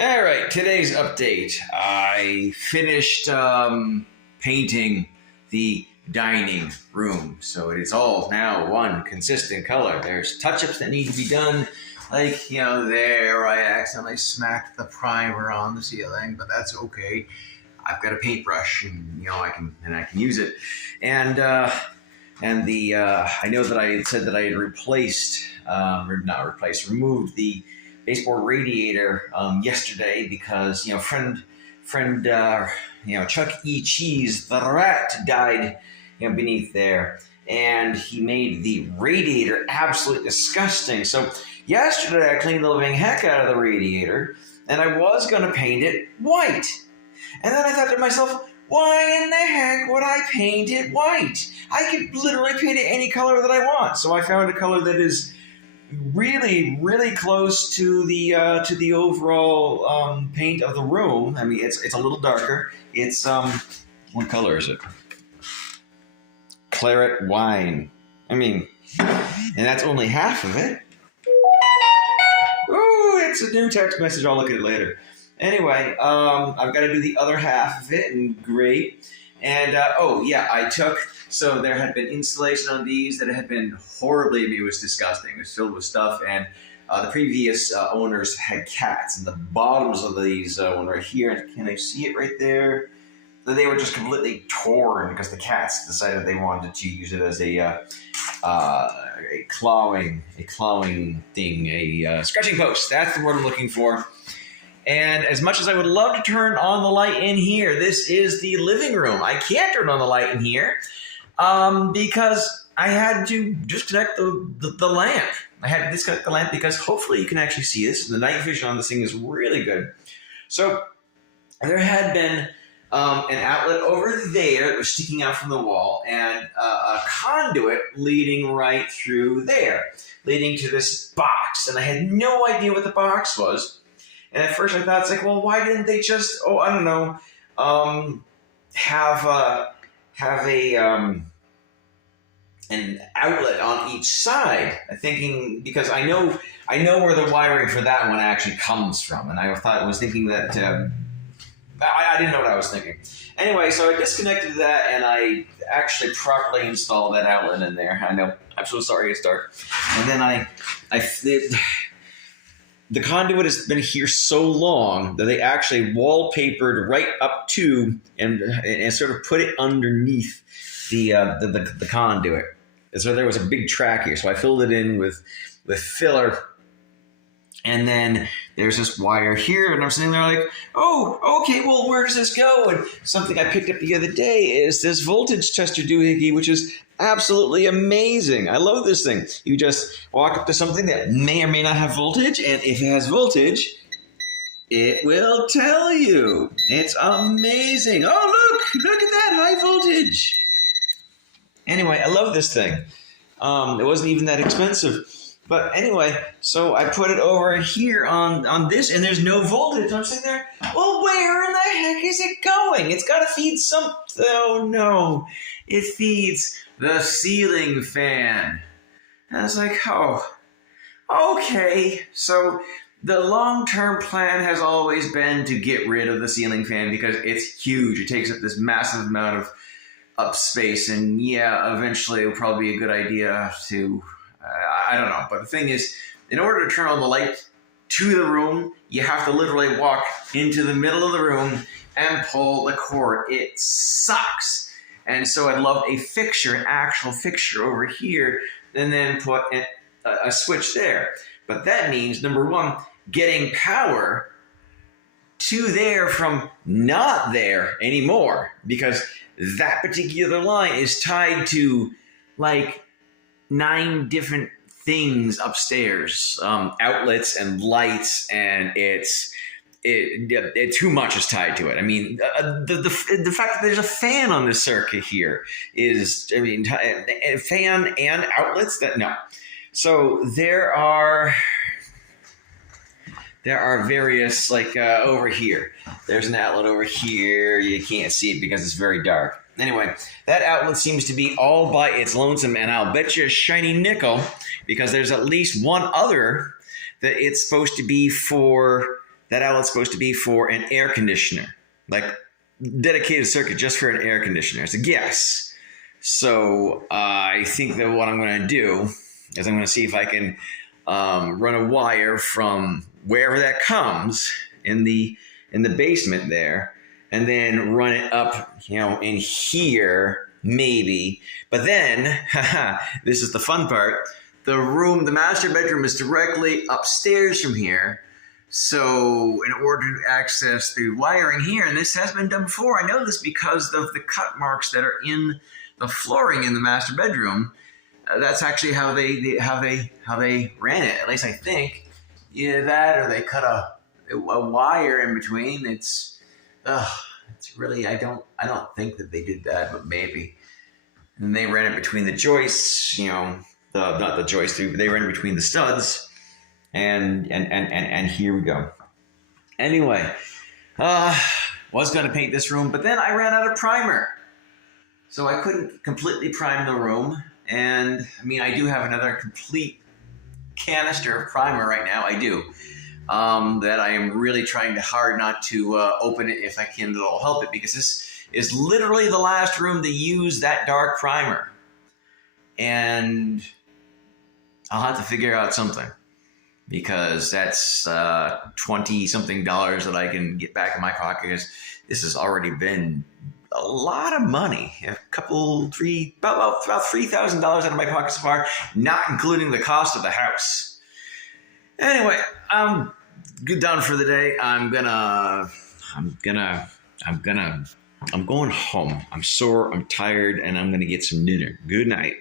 All right, today's update. I finished painting the dining room, so it is all now one consistent color. There's touch-ups that need to be done, like, there I accidentally smacked the primer on the ceiling, but that's okay. I've got a paintbrush, and I can use it. And I know that I had said that I had removed the baseboard radiator yesterday because friend Chuck E. Cheese, the rat, died beneath there, and he made the radiator absolutely disgusting. So yesterday I cleaned the living heck out of the radiator, and I was going to paint it white. And then I thought to myself, why in the heck would I paint it white? I could literally paint it any color that I want. So I found a color that is really, really close to the overall paint of the room. I mean, it's a little darker. It's what color is it? Claret wine. I mean, and that's only half of it. Ooh, it's a new text message. I'll look at it later. Anyway, I've got to do the other half of it, and great. And so there had been insulation on these that had been horribly, it was disgusting. It was filled with stuff, and the previous owners had cats, and the bottoms of these one right here, can I see it right there? They were just completely torn because the cats decided they wanted to use it as a clawing thing, a scratching post. That's the word I'm looking for. And as much as I would love to turn on the light in here, this is the living room. I can't turn on the light in here because I had to disconnect the lamp. I had to disconnect the lamp because hopefully you can actually see this. The night vision on this thing is really good. So there had been an outlet over there that was sticking out from the wall, and a conduit leading right through there, leading to this box. And I had no idea what the box was. And at first I thought, it's like, well, why didn't they just, have an outlet on each side? I'm thinking, because I know where the wiring for that one actually comes from, and I was thinking that I didn't know what I was thinking. Anyway, so I disconnected that, and I actually properly installed that outlet in there. I know, I'm so sorry it's dark. And then the conduit has been here so long that they actually wallpapered right up to and sort of put it underneath the conduit. And so there was a big track here. So I filled it in with filler. And then there's this wire here, and I'm sitting there like, oh, okay, well, where does this go? And something I picked up the other day is this voltage tester doohickey, which is absolutely amazing. I love this thing. You just walk up to something that may or may not have voltage, and if it has voltage, it will tell you. It's amazing. Oh, look at that high voltage. Anyway, I love this thing. It wasn't even that expensive. But anyway, so I put it over here on this, and there's no voltage. I'm sitting there, well, where in the heck is it going? It's got to feed something. Oh, no. It feeds the ceiling fan. And I was like, oh, okay. So the long-term plan has always been to get rid of the ceiling fan because it's huge. It takes up this massive amount of up space, and eventually it'll probably be a good idea to... I don't know, but the thing is, in order to turn on the light to the room, you have to literally walk into the middle of the room and pull the cord. It sucks. And so I'd love a fixture, an actual fixture over here, and then put a switch there. But that means, number one, getting power to there from not there anymore, because that particular line is tied to, like, 9 different things upstairs, outlets and lights, and too much is tied to it. I mean, the fact that there's a fan on this circuit here is, a fan and outlets, no. So there are various, like over here. There's an outlet over here. You can't see it because it's very dark. Anyway, that outlet seems to be all by its lonesome, and I'll bet you a shiny nickel, because there's at least one other that it's supposed to be for that outlet's supposed to be for an air conditioner, like dedicated circuit just for an air conditioner. It's a guess. So I think that what I'm going to do is I'm going to see if I can run a wire from wherever that comes in the basement there, and then run it up, in here maybe. But then, this is the fun part. The master bedroom is directly upstairs from here. So in order to access the wiring here, and this has been done before, I know this because of the cut marks that are in the flooring in the master bedroom. That's actually how they ran it. At least I think. Either that, or they cut a wire in between. It's really, I don't think that they did that, but maybe. And they ran it between the joists, not the joists, they ran it between the studs, and here we go. Anyway, was going to paint this room, but then I ran out of primer. So I couldn't completely prime the room. And I do have another complete canister of primer right now. I do. That I am really trying hard not to open it if I can at all help it, because this is literally the last room to use that dark primer. And I'll have to figure out something, because that's $20-something that I can get back in my pocket. This has already been a lot of money, about $3,000 out of my pocket so far, not including the cost of the house. Anyway, I'm done for the day. I'm going home. I'm sore, I'm tired, and I'm gonna get some dinner. Good night.